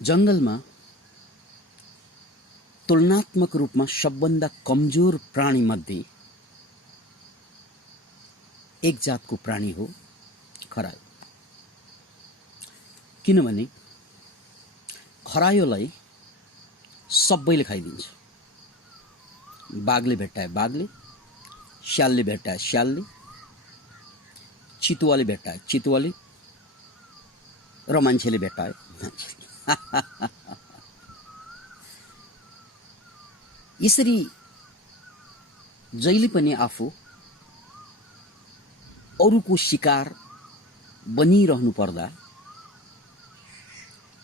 जंगलमा तुलनात्मक रूपमा सबभन्दा कमजोर प्राणी मध्ये एक जातको प्राणी हो खरायो। किनभने खरायोलाई सबैले खाइदिन्छ। बाघले भेट्टाए बाघले, स्यालले भेट्टाए स्यालले, चितुवाले भेट्टाए चितुवाले र मान्छेले भेट्टाए मान्छेले। यसरी जहिले पनि आफू अरूको शिकार बनिरहनु पर्दा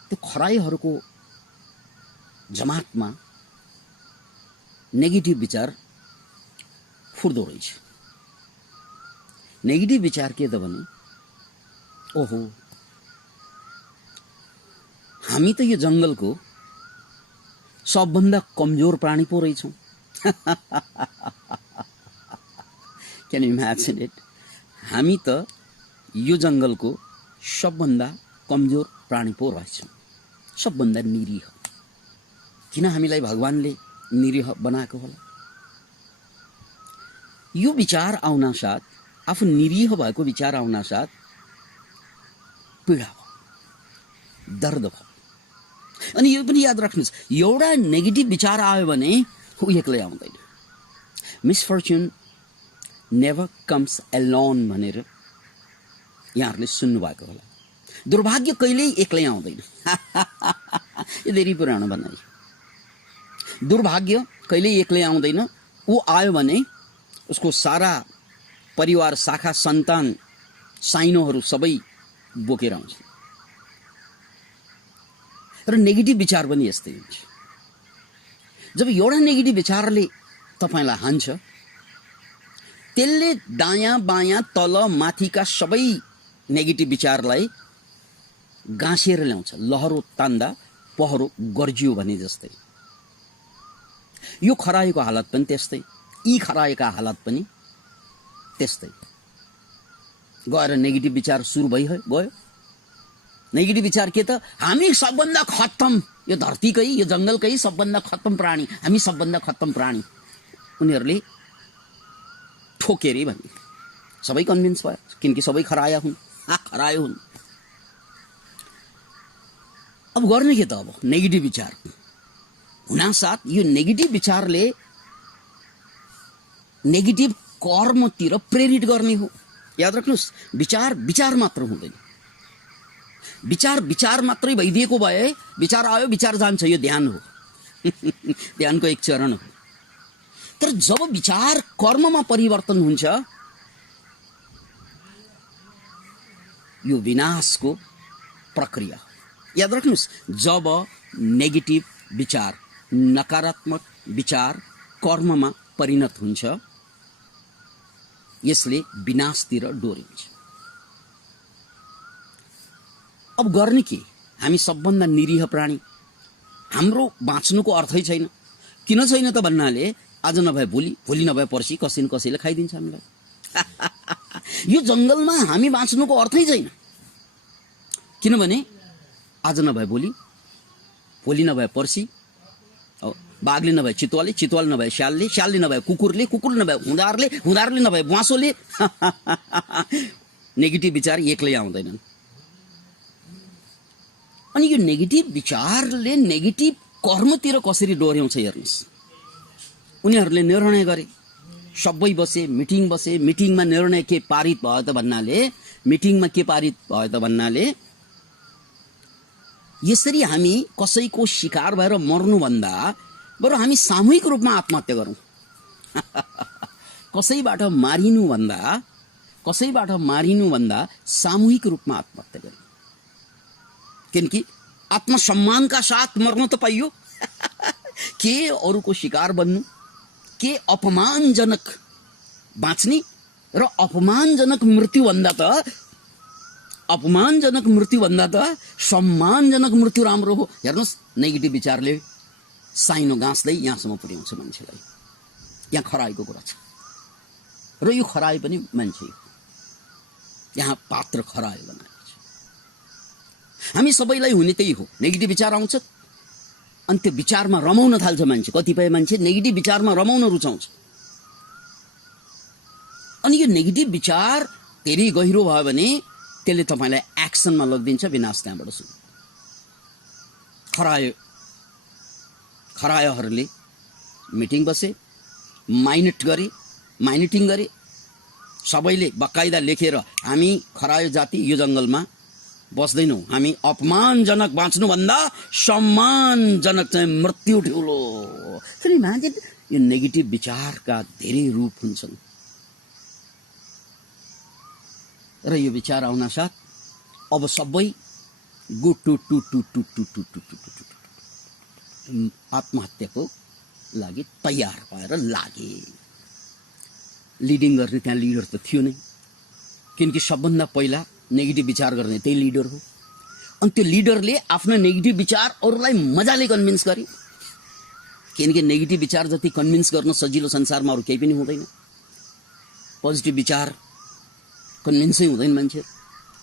त्यो खरायोहरूको जमातमा नेगेटिभ विचार फुर्दो रहेछ। नेगेटिभ विचार के त भने, ओहो हामी त यो जंगलको सबभन्दा कमजोर प्राणी पो रहेछौं। Can you imagine it? हामी त यो जंगलको सबभन्दा कमजोर प्राणी पो रहेछौं, सबभन्दा निरीह। किन हामीलाई भगवानले निरीह बनाएको होला? यो विचार आउन साथ, आफू निरीह भएको विचार आउन साथ पीडा भयो, दर्द भयो। अनि यो पनि याद राख्नुस्, एउटा नेगेटिभ विचार आयो भने ऊ एक्लै आउँदैन। मिसफर्च्युन नेभर कम्स एलोन भनेर यहाँहरूले सुन्नु भएको होला। दुर्भाग्य कहिल्यै एक्लै आउँदैन। यो धेरै पुरानो भनाइ। दुर्भाग्य कहिल्यै एक्लै आउँदैन। ऊ आयो भने उसको सारा परिवार, शाखा, सन्तान, साइनोहरू सबै बोकेर आउँछ। र नेगेटिभ विचार पनि यस्तै हुन्छ। जब एउटा नेगेटिभ विचारले तपाईलाई हान्छ, त्यसले दायाँ बायाँ तल माथिका सबै नेगेटिभ विचारलाई गाँसेर ल्याउँछ। लहरो तान्दा पहरो गर्जियो भने जस्तै। यो खरायोको हालत पनि त्यस्तै, यी खरायोका हालत पनि त्यस्तै। गएर नेगेटिभ विचार सुरु गयो। नेगेटिभ विचार के त, हामी सबभन्दा खत्तम, यो धरतीकै, यो जंगलकै सबभन्दा खत्तम प्राणी, हामी सबभन्दा खत्तम प्राणी। उनीहरूले ठोकेरै भने सबै कन्भिन्स भयो, किनकि सबै खरायो हुन्। अब गर्ने के त? अब नेगेटिभ विचार हुनासाथ यो नेगेटिभ विचारले नेगेटिभ कर्मतिर प्रेरित गर्ने हो। याद राख्नुस्, विचार मात्र हुँदैन। विचार मात्रै भइदिएको भए, विचार आयो विचार जान्छ, यो ध्यान हो। ध्यानको एक चरण हो। तर जब विचार कर्ममा परिवर्तन हुन्छ, यो विनाशको प्रक्रिया। याद राख्नुस्, जब नेगेटिभ विचार, नकारात्मक विचार कर्ममा परिणत हुन्छ, यसले विनाशतिर डोरिन्छ। अब गर्ने के? हामी सबभन्दा निरीह प्राणी, हाम्रो बाँच्नुको अर्थै छैन। किन छैन त भन्नाले, आज नभए भोलि, भोलि नभए पर्सि कसै न कसैले खाइदिन्छ हामीलाई। यो जंगलमा हामी बाँच्नुको अर्थै छैन। किनभने आज नभए भोलि, भोलि नभए पर्सि, बाघले नभए चितुवाले, चितुवाले नभए स्यालले, स्यालले नभए कुकुरले, कुकुर नभए हुँदारले, हुँदारले नभए ब्वाँसोले। नेगेटिभ विचार एक्लै आउँदैनन्। अनि यो नेगेटिभ विचारले नेगेटिभ कर्मतिर कसरी डोर्याउँछ हेर्नुस्। उनीहरूले निर्णय गरे, सबै बसे, मिटिङमा निर्णय के पारित भयो त भन्नाले, मिटिङमा के पारित भयो त भन्नाले, यसरी हामी कसैको शिकार भएर मर्नुभन्दा बरु हामी सामूहिक रूपमा आत्महत्या गरौँ। कसैबाट मारिनुभन्दा सामूहिक रूपमा आत्महत्या गरौँ। किनकि आत्मसम्मानका साथ मर्न त पाइयो। के अरूको शिकार बन्नु, के अपमानजनक बाँच्ने र अपमानजनक मृत्युभन्दा त सम्मानजनक मृत्यु राम्रो हो। हेर्नुहोस्, नेगेटिभ विचारले साइनो गाँस्दै यहाँसम्म पुर्याउँछ मान्छेलाई। यहाँ खरायोको कुरा छ। र यो खरायो पनि मान्छे, यहाँ पात्र खरायो बनाएको छ। हामी सबैलाई हुने त्यही हो, नेगेटिभ विचार आउँछ अनि त्यो विचारमा रमाउन थाल्छ मान्छे। कतिपय मान्छे नेगेटिभ विचारमा रमाउन रुचाउँछ अनि यो नेगेटिभ विचार धेरै गहिरो भयो भने त्यसले तपाईलाई एक्सनमा लगिदिन्छ, विनाश त्यहाँबाट सुरु। खरायोहरूले मिटिङ बसे, माइनिटिङ गरे, सबैले बकाइदा लेखेर हामी खरायो जाति यो जङ्गलमा बस्दैनौँ, हामी अपमानजनक बाँच्नुभन्दा सम्मानजनक चाहिँ मृत्यु ठुलो। यो नेगेटिभ विचारका धेरै रूप हुन्छन् र यो विचार आउन साथ अब सबै आत्महत्याको लागि तयार भएर लागे। लिडिङ गर्ने त्यहाँ लिडर त थियो नै, किनकि सबभन्दा पहिला नेगेटिभ विचार गर्ने त्यही लिडर हो। अनि त्यो लिडरले आफ्नो नेगेटिभ विचार अरूलाई मजाले कन्भिन्स गरे, किनकि नेगेटिभ विचार जति कन्भिन्स गर्न सजिलो संसारमा अरू केही पनि हुँदैन। पोजिटिभ विचार कन्भिन्सै हुँदैन मान्छे,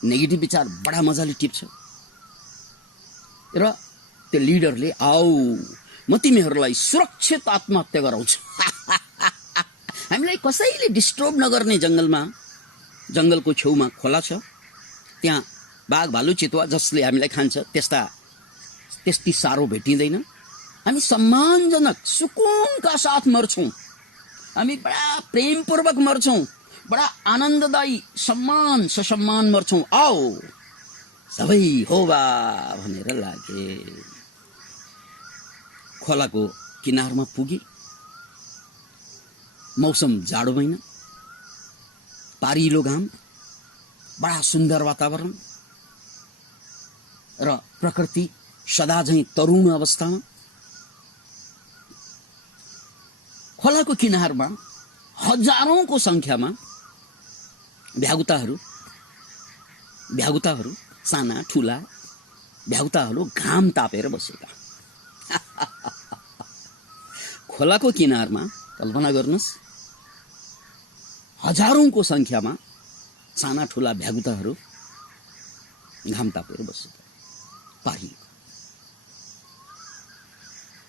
नेगेटिभ विचार बडा मजाले टिप्छ। र त्यो लिडरले आऊ म तिमीहरूलाई सुरक्षित आत्महत्या गराउँछु, हामीलाई कसैले डिस्टर्ब नगर्ने जङ्गलको छेउमा खोला छ, त्यहाँ बाघ भालु चितुवा जसले हामीलाई खान्छ त्यति साह्रो भेटिँदैन, हामी सम्मानजनक सुकुनका साथ मर्छौँ, हामी बडा प्रेमपूर्वक मर्छौँ, बडा आनन्ददायी ससम्मान मर्छौँ, आओ सबै होबा भनेर लागे। खोलाको किनारमा पुगे, मौसम जाडो महिना, पारिलो घाम, बडा सुन्दर वातावरण र प्रकृति सदा झैं तरुण अवस्थामा। खोलाको किनारमा हजारौंको संख्यामा भ्यागुताहरू साना ठुला भ्यागुताहरू घाम तापेर बसेका। खोलाको किनारमा कल्पना गर्नुस्, हजारौंको संख्यामा साना ठुला भ्यागुताहरू घाम तापेर बसेका। पारिएको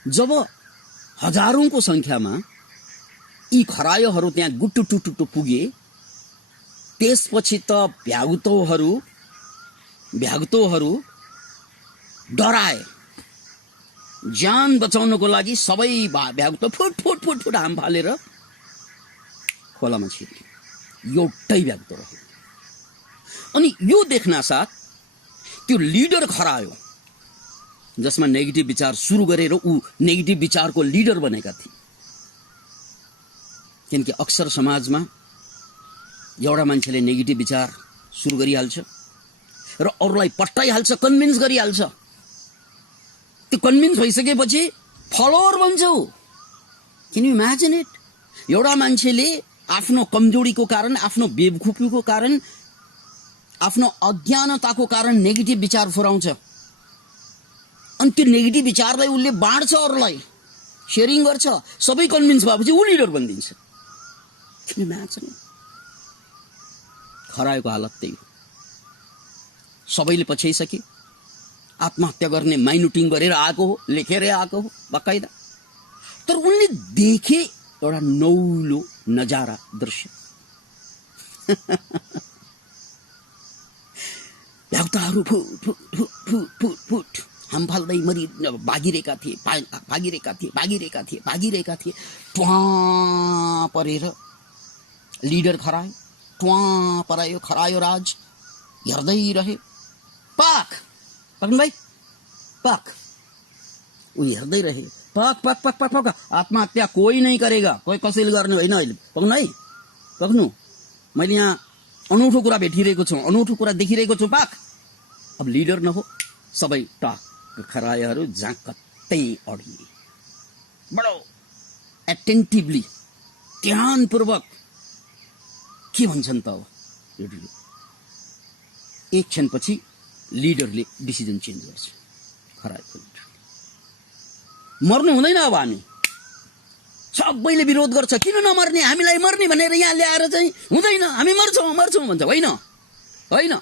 जब हजारौंको संख्यामा यी खरायोहरू त्यहाँ गुटुटुटुटु पुगे, त्यसपछि त भ्यागुतोहरू डराए। ज्यान बचाउनको लागि सबै भ्यागुतो फुट हाम फालेर खोलामा छिरे। एउटै भ्यागुतो रह्यो। अनि यो देख्न साथ त्यो लिडर खरायो जसमा नेगेटिभ विचार सुरु गरेर ऊ नेगेटिभ विचारको लिडर बनेका थिए। किनकि अक्सर समाजमा एउटा मान्छेले नेगेटिभ विचार सुरु गरिहाल्छ र अरूलाई पट्टाइहाल्छ, कन्भिन्स गरिहाल्छ। त्यो कन्भिन्स भइसकेपछि फलोवर बन्छ। Can you imagine it? एउटा मान्छेले आफ्नो कमजोरीको कारण, आफ्नो बेवकुफीको कारण, आफ्नो अज्ञानताको कारण नेगेटिभ विचार फुराउँछ अनि त्यो नेगेटिभ विचारलाई उसले बाँड्छ, अरूलाई शेयरिङ गर्छ, सबै कन्भिन्स भएपछि ऊ लिडर बनिदिन्छ। Can you imagine? खरायोको हालत त्यही हो। सबैले पछ्याइसके, आत्महत्या गर्ने माइनिटिङ गरेर आएको हो, लेखेर आएको हो बकाइदा। तर उनले देखे एउटा नौलो नजारा, दृश्य। भ्यागुताहरू फुट हाम फाल्दै भागिरहेका थिए। ट्वाँ परेर लिडर खरायो, ट्वाँ परायो खरायो राज। हेर्दै रहे, पाक भाइ पाक। ऊ हेर्दै रहे, पाक आत्महत्या कोही नहीं करेगा, कोही कसैले गर्ने होइन। अहिले पक्नु मैले यहाँ अनौठो कुरा भेटिरहेको छु, अनौठो कुरा देखिरहेको छु। पाक अब लिडर नहो, सबै टाक खरायोहरू जहाँ कतै अडिए। बडो एटेन्टिभली, ध्यानपूर्वक के भन्छन् त। अब एक क्षणपछि लिडरले डिसिजन चेन्ज गर्छ। खरायोको लिडर मर्नु हुँदैन, अब हामी सबैले विरोध गर्छ, किन नमर्ने, हामीलाई मर्ने भनेर यहाँ ल्याएर चाहिँ हुँदैन, हामी मर्छौँ भन्छ। होइन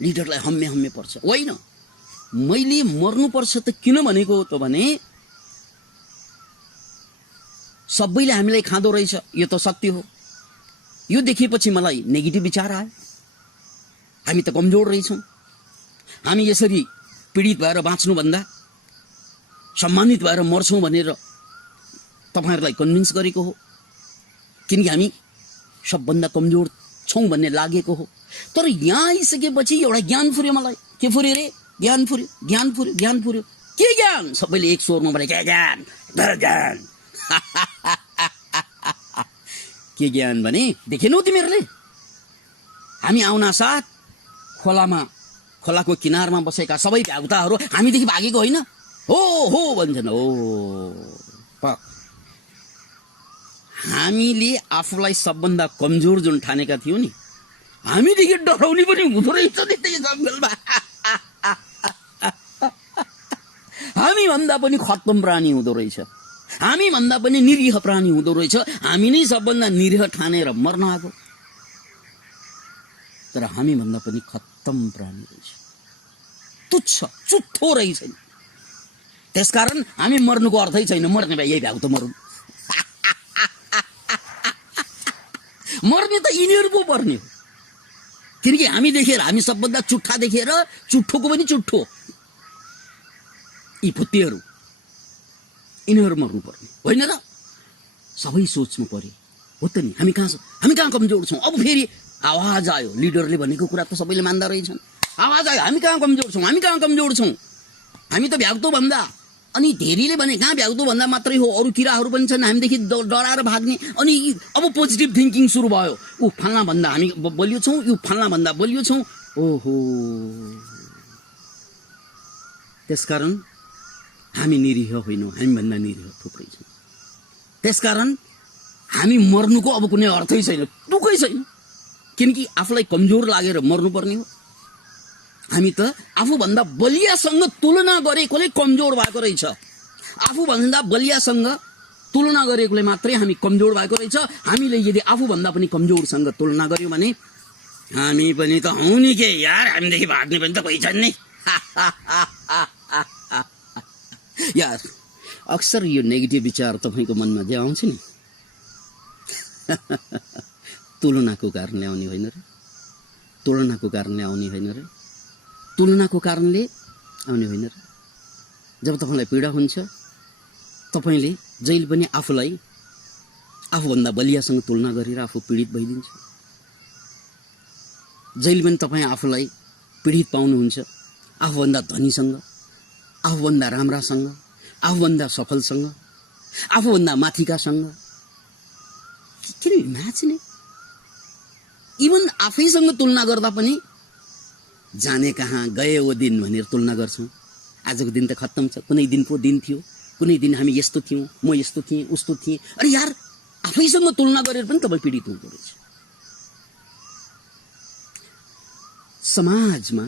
लिडरलाई हम्मे पर्छ। होइन मैले मर्नुपर्छ त किन भनेको हो त भने सबैले हामीलाई खाँदो रहेछ, यो त सत्य हो। यो देखेपछि मलाई नेगेटिभ विचार आयो, हामी त कमजोर रहेछौँ, हामी यसरी पीडित भएर बाँच्नुभन्दा सम्मानित भएर मर्छौँ भनेर तपाईहरुलाई कन्भिन्स गरेको हो, किनकि हामी सबभन्दा कमजोर छौँ भन्ने लागेको हो। तर यहाँ आइसकेपछि एउटा ज्ञान फुर्यो मलाई। के फुर्यो रे? ज्ञान फुर्यो, ज्ञान फुर्यो, ज्ञान फुर्यो। के ज्ञान? सबैले एक स्वरमा भने के ज्ञान? ज्ञान। के ज्ञान भने देखेनौ तिमीहरूले? हामी आउना साथ खोलाको किनारमा बसेका सबै भ्याउताहरू हामीदेखि भागेको होइन हो भन्छन्। हो हामीले आफूलाई सबभन्दा कमजोर जुन ठानेका थियौँ नि, हामीदेखि डराउने पनि हुँदो रहेछ नि त्यही जङ्गलमा। हामी भन्दा पनि खत्तम प्राणी हुँदो रहेछ, हामी भन्दा पनि निरीह प्राणी हुँदो रहेछ। हामी नै सबभन्दा निरीह ठानेर मर्न आएको, तर हामी भन्दा पनि खत्तम प्राणी रहेछ, तुच्छ चुट्ठो रहेछ। त्यसकारण हामी मर्नुको अर्थै छैन। मर्ने भए यही भ्याउ त मरौँ। मर्ने त यिनीहरू पो पर्ने हो, किनकि हामी देखेर, हामी सबभन्दा चुट्ठा देखेर चुट्ठोको पनि चुट्ठो यी फुत्तीहरू, यिनीहरू मर्नु पर्ने होइन र? सबै सोच्नु पर्यो हो त नि। हामी कहाँ कमजोर छौँ? अब फेरि आवाज आयो, लिडरले भनेको कुरा त सबैले मान्दा रहेछन्। आवाज आयो, हामी कहाँ कमजोर छौँ, हामी कहाँ कमजोर छौँ, हामी त भ्याग्दो भन्दा। अनि धेरैले भने कहाँ भ्याग्दो भन्दा मात्रै हो, अरू किराहरू पनि छन् हामीदेखि डराएर भाग्ने। अनि अब पोजिटिभ थिङ्किङ सुरु भयो। ऊ फल्ना भन्दा हामी बलियो छौँ, यो फल्ना भन्दा बलियो छौँ। ओहो, त्यसकारण हामी निरीह होइनौँ, हामी भन्दा निरीह थुप्रै छौँ। त्यसकारण हामी मर्नुको अब कुनै अर्थै छैन, तुकै छैन, किनकि आफूलाई कमजोर लागेर मर्नुपर्ने हो। हामी त आफूभन्दा बलियासँग तुलना गरेकोले कमजोर भएको रहेछ। आफूभन्दा बलियासँग तुलना गरेकोले मात्रै हामी कमजोर भएको रहेछ। हामीले यदि आफूभन्दा पनि कमजोरसँग तुलना गर्यौँ भने हामी पनि त हौँ नि के यार, हामीदेखि भाग्ने पनि त कोही छन् नि। यार, अक्सर यो नेगेटिभ विचार तपाईँको मनमा जे आउँछ नि, तुलनाको कारणले आउने होइन र? तुलनाको कारणले आउने होइन र? तुलनाको कारणले आउने होइन र? जब तपाईँलाई पीडा हुन्छ, तपाईँले जहिले पनि आफूलाई आफूभन्दा बलियासँग तुलना गरेर आफू पीडित भइदिन्छ। जहिले पनि तपाईँ आफूलाई पीडित पाउनुहुन्छ आफूभन्दा धनीसँग, आफूभन्दा राम्रासँग, आफूभन्दा सफलसँग, आफूभन्दा माथिकासँग। किन नाच्ने? इभन आफैसँग तुलना गर्दा पनि जाने कहाँ गए वो दिन भनेर तुलना गर्छौँ। आजको दिन त खत्तम छ, कुनै दिन पो दिन थियो, कुनै दिन हामी यस्तो थियौँ, म यस्तो थिएँ, उस्तो थिएँ। अरे यार, आफैसँग तुलना गरेर पनि तपाईँ पीडित हुँदो रहेछ। समाजमा,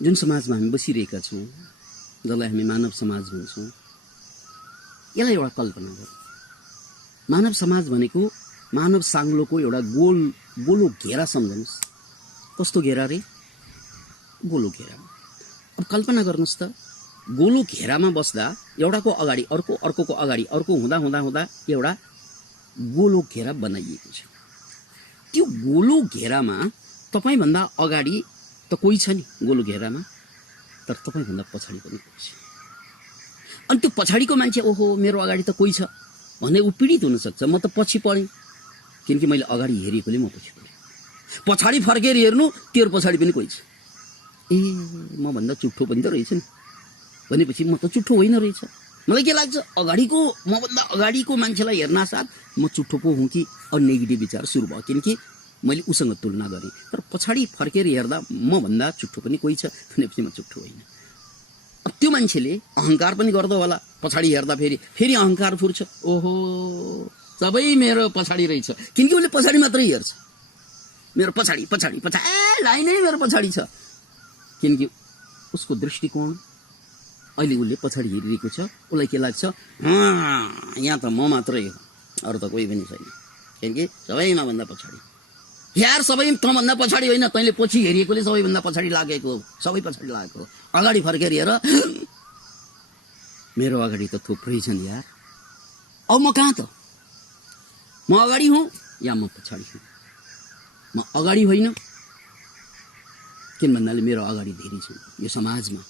जुन समाजमा हामी बसिरहेका छौँ, जसलाई हामी मानव समाज भन्छौँ, यसलाई एउटा कल्पना गरौँ। मानव समाज भनेको मानव साङ्लोको एउटा गोलो घेरा सम्झनुहोस्। कस्तो घेरा रे? गोलो घेरा। अब कल्पना गर्नुहोस् त, गोलो घेरामा बस्दा एउटाको अगाडि अर्को, अर्कोको अगाडि अर्को हुँदा हुँदा हुँदा एउटा गोलो घेरा बनाइएको छ। त्यो गोलो घेरामा तपाईँभन्दा अगाडि त कोही छ नि गोलो घेरामा, तर तपाईँभन्दा पछाडि पनि कोही छ। अनि त्यो पछाडिको मान्छे, ओहो मेरो अगाडि त कोही छ भन्दै ऊ पीडित हुनसक्छ। म त पछि पढेँ, किनकि मैले अगाडि हेरेकोले म पछि पढेँ। पछाडि फर्केर हेर्नु, तेरो पछाडि पनि कोही छ। ए, म भन्दा चुट्ठो पनि त रहेछ नि भनेपछि म त चुट्ठो होइन रहेछ। मलाई के लाग्छ, मभन्दा अगाडिको मान्छेलाई हेर्न साथ म चुट्ठो पो हुँ कि? अब नेगेटिभ विचार सुरु भयो, किनकि मैले उसँग तुलना गरेँ। तर पछाडि फर्केर हेर्दा मभन्दा चुट्ठो पनि कोही छ भनेपछि म चुट्ठो होइन। अब त्यो मान्छेले अहङ्कार पनि गर्दो होला, पछाडि हेर्दा फेरि अहङ्कार फुर्छ। ओहो, सबै मेरो पछाडि रहेछ, किनकि उसले पछाडि मात्रै हेर्छ। मेरो पछाडि लाइनै मेरो पछाडि छ, किनकि उसको दृष्टिकोण अहिले उसले पछाडि हेरिरहेको छ। उसलाई के लाग्छ, यहाँ त म मात्रै हो, अरू त कोही पनि छैन, किनकि सबैमा भन्दा पछाडि। यार सबै तँभन्दा पछाडि होइन, तैँले पछि हेरिएकोले सबैभन्दा पछाडि लागेको, सबै पछाडि लागेको। अगाडि फर्केर हेर, मेरो अगाडि त थुप्रै छन् यार। अब म कहाँ त? म अगाडि हुँ या म पछाडि हुँ? म अगाडि होइन, किन भन्नाले मेरो अगाडि धेरै छन् यो समाजमा।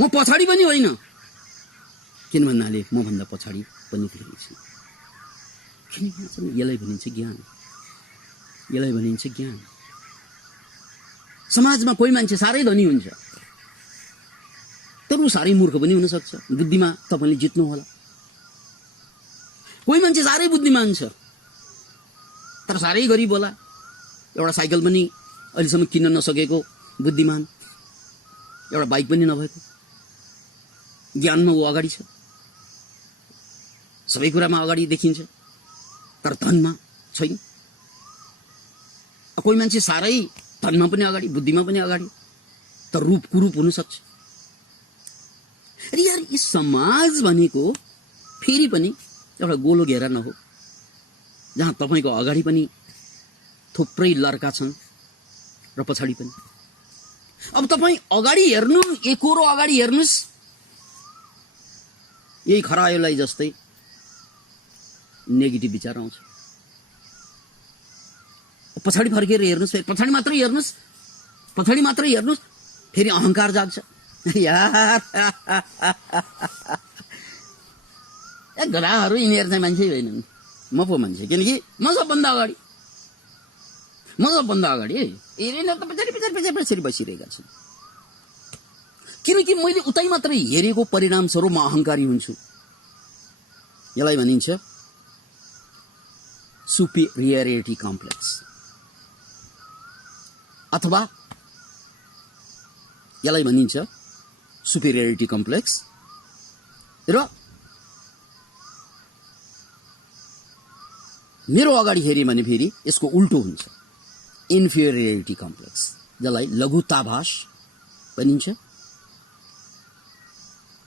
म पछाडि पनि होइन, किन भन्नाले मभन्दा पछाडि पनि धेरै छन्। यसलाई भनिन्छ ज्ञान, यसलाई भनिन्छ ज्ञान। समाजमा कोही मान्छे साह्रै धनी हुन्छ, तर ऊ साह्रै मूर्ख पनि हुनसक्छ। बुद्धिमा तपाईँले जित्नु होला। कोही मान्छे साह्रै बुद्धिमान छ, तर साह्रै गरिब होला। एउटा साइकल पनि अहिलेसम्म किन्न नसकेको बुद्धिमान, एउटा बाइक पनि नभएको। ज्ञानमा ऊ अगाडि छ, सबै कुरामा अगाडि देखिन्छ, तर धनमा छैन। कोही मान्छे साह्रै धनमा पनि अगाडि, बुद्धिमा पनि अगाडि, तर रूप कुरूप हुन सक्छ। अरे यार, यो समाज भनेको फेरि पनि एउटा गोलो घेरा न हो, जहाँ तपाईँको अगाडि पनि थुप्रै लड्का छन् र पछाडि पनि। अब तपाईँ अगाडि हेर्नु, एकोरो अगाडि हेर्नुहोस्, यही खरायोलाई जस्तै नेगेटिभ विचार आउँछ। पछाडि फर्केर हेर्नुहोस्, फेरि पछाडि मात्रै हेर्नुहोस्, पछाडि मात्रै हेर्नुहोस्, फेरि अहङ्कार जाग्छ। यार गधाहरू यिनीहरू चाहिँ मान्छे होइनन्, म पो मान्छे, किनकि म सबभन्दा अगाडि, म सबभन्दा अगाडि है। यिनीहरू त पछाडि पछाडि पछाडि पछाडि बसिरहेका छन्, किनकि मैले उतै मात्रै हेरेको परिणामस्वरूप म अहङ्कारी हुन्छु। यसलाई भनिन्छ सुपिरियरिटी कम्प्लेक्स, अथवा यसलाई भनिन्छ सुपिरियरिटी कम्प्लेक्स। र मेरो अगाडि हेऱ्यो भने फेरि यसको उल्टो हुन्छ, इन्फिरियरिटी कम्प्लेक्स, जसलाई लघुताभास भनिन्छ।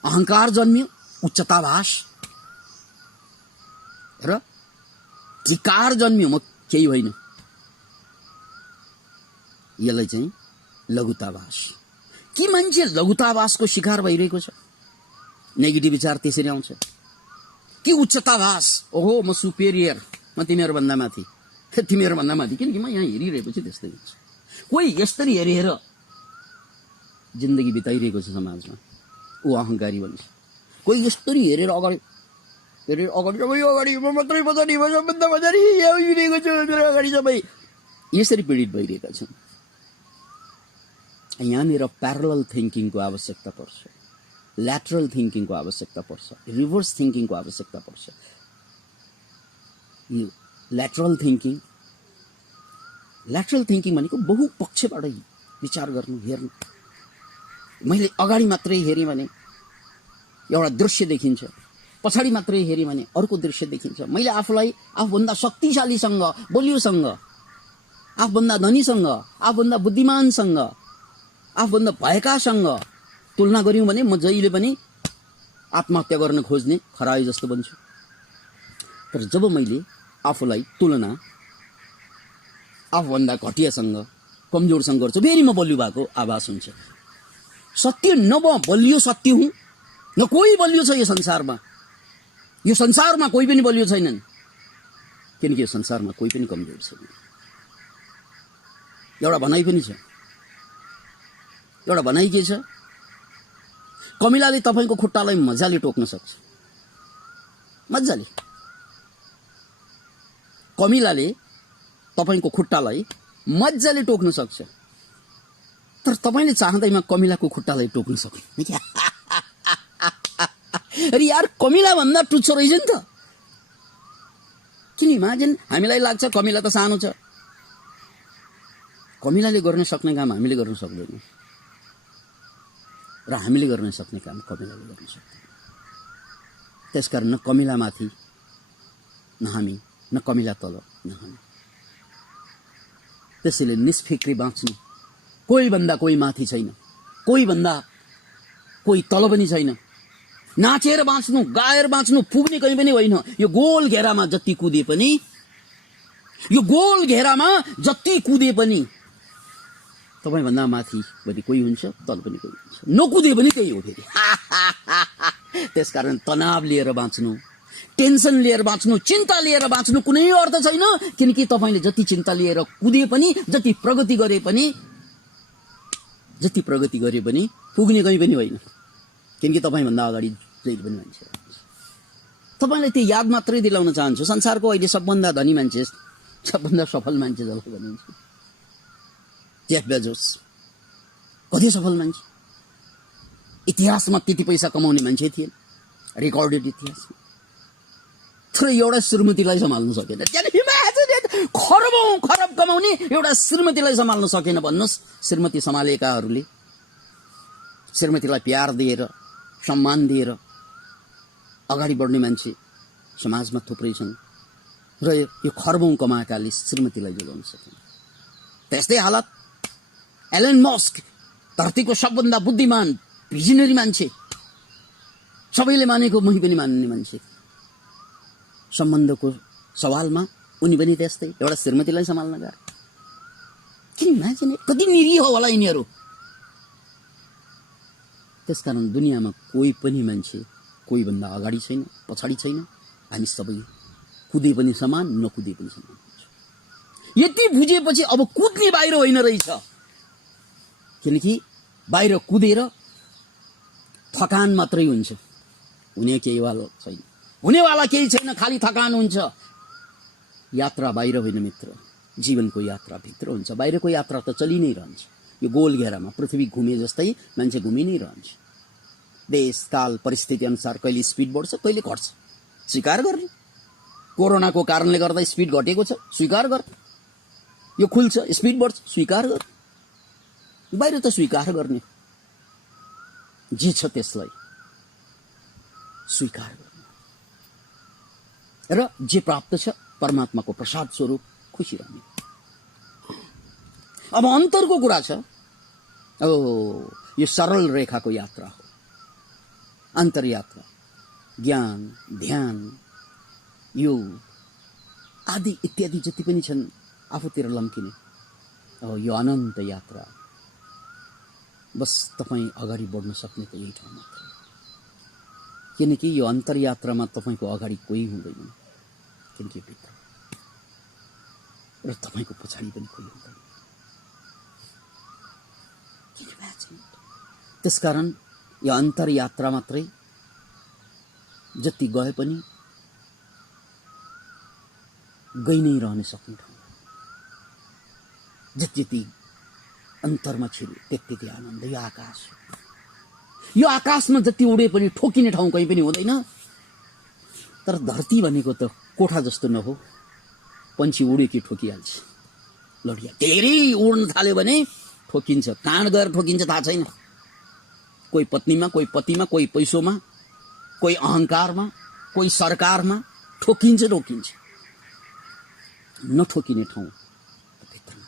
अहङ्कार जन्मियो, उच्चताभास, र त्रिकार जन्मियो, म केही होइन, यसलाई चाहिँ लघुताभास। के मान्छे लघुताभासको शिकार भइरहेको छ? नेगेटिभ विचार त्यसरी आउँछ। कि उच्चताभास, ओहो म सुपेरियर, म तिमीहरू भन्दा माथि, तिमीहरू भन्दा माथि, किनकि म यहाँ हेरिरहेपछि त्यस्तै हुन्छ। कोही यसरी हेरेर जिन्दगी बिताइरहेको छ समाजमा, ऊ अहङ्कारी भन्छ। कोही यसरी हेरेर अगाडि हेरेर अगाडि सबै अगाडि, म मात्रै पछाडि, म सबभन्दा पछाडि हिँडेको छु, मेरो अगाडि सबै, यसरी पीडित भइरहेका छन्। यहाँनिर प्यारलल थिङ्किङको आवश्यकता पर्छ, ल्याटरल थिङ्किङको आवश्यकता पर्छ, रिभर्स थिङ्किङको आवश्यकता पर्छ। यो ल्याटरल थिङ्किङ भनेको बहुपक्षबाट विचार गर्नु, हेर्नु। मैले अगाडि मात्रै हेरेँ भने एउटा दृश्य देखिन्छ, पछाडि मात्रै हेरेँ भने अर्को दृश्य देखिन्छ। मैले आफूलाई आफूभन्दा शक्तिशालीसँग, बलियोसँग, आफूभन्दा धनीसँग, आफूभन्दा बुद्धिमानसँग, आफूभन्दा भएकासँग तुलना गऱ्यौँ भने म जहिले पनि आत्महत्या गर्न खोज्ने खरायो जस्तो बन्छु। तर जब मैले आफूलाई तुलना आफूभन्दा घटियासँग, कमजोरसँग गर्छु, फेरि म बलियो भएको आभास हुन्छ। सत्य न म बलियो सत्य हुँ, न कोही बलियो छ यो संसारमा। यो संसारमा कोही पनि बलियो छैनन्, किनकि यो संसारमा कोही पनि कमजोर छैन। एउटा भनाइ पनि छ, एउटा भनाइ के छ? कमिलाले तपाईँको खुट्टालाई मजाले टोक्न सक्छ, मजाले। कमिलाले तपाईँको खुट्टालाई मजाले टोक्न सक्छ, तर तपाईँले चाहँदैमा कमिलाको खुट्टालाई टोक्न सक्नु क्या? अरे यार, कमिला भन्दा टुच्चो रहेछ नि त। किन इमाजिन, हामीलाई लाग्छ कमिला त सानो छ, कमिलाले गर्न सक्ने काम हामीले गर्न सक्दैनौँ, र हामीले गर्न सक्ने काम कमिलाले गर्न सक्दैन। त्यसकारण न कमिला माथि न हामी, न कमिला तल न हामी। त्यसैले निष्फिक्री बाँच्नु, कोही भन्दा कोही माथि छैन, कोही भन्दा कोही तल पनि छैन। नाचेर बाँच्नु, गाएर बाँच्नु, पुग्ने कहीँ पनि होइन। यो गोल घेरामा जति कुदे पनि यो गोल घेरामा जति कुदे पनि तपाईभन्दा माथि पनि कोही हुन्छ, तल पनि कोही हुन्छ, नकुदे पनि त्यही हो फेरि। त्यसकारण तनाव लिएर बाँच्नु, टेन्सन लिएर बाँच्नु, चिन्ता लिएर बाँच्नु कुनै अर्थ छैन। किनकि तपाईले जति चिन्ता लिएर कुदे पनि, जति प्रगति गरे पनि पुग्ने कहीँ पनि होइन। किनकि तपाईभन्दा अगाडि जहिले पनि मान्छे। तपाईलाई त्यो याद मात्रै दिलाउन चाहन्छु, संसारको अहिले सबभन्दा धनी मान्छे, सबभन्दा सफल मान्छे जसलाई भनिन्छ जेफ बेजोस, कति सफल मान्छे। इतिहासमा त्यति पैसा कमाउने मान्छे थिएन, रेकर्डेड इतिहासमा। तर एउटा श्रीमतीलाई सम्हाल्न सकेन। खरबौं खरब कमाउने एउटा श्रीमतीलाई सम्हाल्न सकेन भन्नुहोस्। श्रीमती सम्हालेकाहरूले, श्रीमतीलाई प्यार दिएर, सम्मान दिएर अगाडि बढ्ने मान्छे समाजमा थुप्रै छन् र यो खरबौं कमाएकाले श्रीमतीलाई जोगाउन सकेन। त्यस्तै हालत एलन मस्क, धरतीको सबभन्दा बुद्धिमान भिजनरी मान्छे, सबैले मानेको मै पनि मान्ने मान्छे, सम्बन्धको सवालमा उनी पनि त्यस्तै एउटा श्रीमतीलाई सम्हाल्न गए। किन मान्छे कति निरीह होला यिनीहरू। त्यसकारण दुनियाँमा कोही पनि मान्छे कोही भन्दा अगाडि छैन, पछाडि छैन। हामी सबै कुदे पनि समान, नकुदे पनि समान। यति बुझेपछि अब कुद्ने बाहिर होइन रहेछ। किनकि बाहिर कुदेर थकान मात्रै हुन्छ, हुने केहीवाला छैन, हुनेवाला केही छैन, खाली थकान हुन्छ। यात्रा बाहिर होइन मित्र, जीवनको यात्रा भित्र हुन्छ। बाहिरको यात्रा त चलि नै रहन्छ। यो गोल घेरामा पृथ्वी घुमे जस्तै मान्छे घुमि नै रहन्छ। देश काल परिस्थिति अनुसार कहिले स्पिड बढ्छ, कहिले घट्छ, स्वीकार गर्ने। कोरोनाको कारणले गर्दा स्पिड घटेको छ, स्वीकार गर। यो खुल्छ, स्पिड बढ्छ, स्वीकार गर। बाहिर त स्वीकार गर्ने, जे छ त्यसलाई स्वीकार गर्ने र जे प्राप्त छ परमात्माको प्रसाद स्वरूप खुसी रहने। अब अन्तरको कुरा छ। यो सरल रेखाको यात्रा हो, अन्तरयात्रा। ज्ञान, ध्यान, योग आदि इत्यादि जति पनि छन् आफूतिर लम्किने यो अनन्त यात्रा। बस तपाईं अगाडि बढ्न सक्ने त यही ठाउँ मात्र। किनकि यो अन्तरयात्रामा तपाईको अगाडि कोही हुँदैन, किनकि भित्र र तपाईको पछाडि पनि कोही हुँदैन। त्यसकारण यो अन्तरयात्रा मात्रै जति गए पनि गइ नै रहन सक्ने ठाउँ। जति अन्तरमा छिर्यो त्यति आनन्द। यो आकाश हो। यो आकाशमा जति उडे पनि ठोकिने ठाउँ कहीँ पनि हुँदैन। तर धरती भनेको त कोठा जस्तो नहो, पन्छी उड्यो कि ठोकिहाल्छ। लडिया धेरै उड्न थाल्यो भने ठोकिन्छ। काँड गएर ठोकिन्छ थाहा छैन। कोही पत्नीमा, कोही पतिमा, कोही पैसोमा, कोही अहंकारमा, कोही सरकारमा ठोकिन्छ। नठोकिने ठाउँ भित्रमा।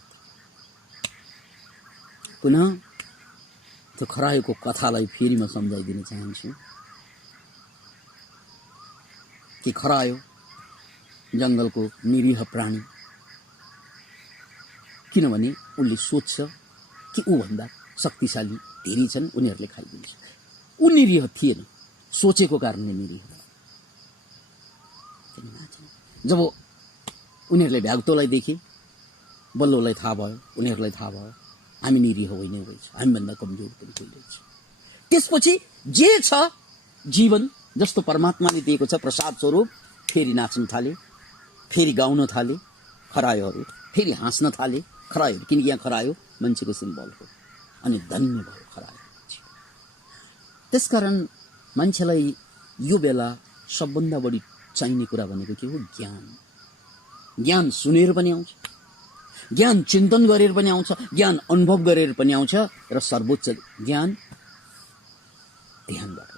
पुनः त्यो खरायोको कथालाई फेरि म सम्झाइदिन चाहन्छु कि खरायो जंगलको निरीह प्राणी, किनभने उनले सोच्छ कि ऊ भन्दा शक्तिशाली धेरै छन्, उनीहरूले खाइदिन्छ। ऊ निरीह थिएन, सोचेको कारणले निरीह। जब उनीहरूले भ्यागतोलाई देखे बल्ल उसलाई थाहा भयो, उनीहरूलाई थाहा भयो हामी निरीह होइन रहेछ, हामीभन्दा कमजोर पनि कोही रहेछ। त्यसपछि जे छ जीवन जस्तो परमात्माले दिएको छ प्रसाद स्वरूप, फेरि नाच्न थाले, फेरि गाउन थाले खरायोहरू, फेरि हाँस्न थाले खरायोहरू। किनकि यहाँ खरायो मान्छेको सिम्बल हो अनि धन्य भयो खरायो। त्यसकारण मान्छेलाई यो बेला सबभन्दा बढी चाहिने कुरा भनेको के हो? ज्ञान। ज्ञान सुनेर पनि आउँछ, ज्ञान चिन्तन गरेर पनि आउँछ, ज्ञान अनुभव गरेर पनि आउँछ र सर्वोच्च ज्ञान ध्यानबाट।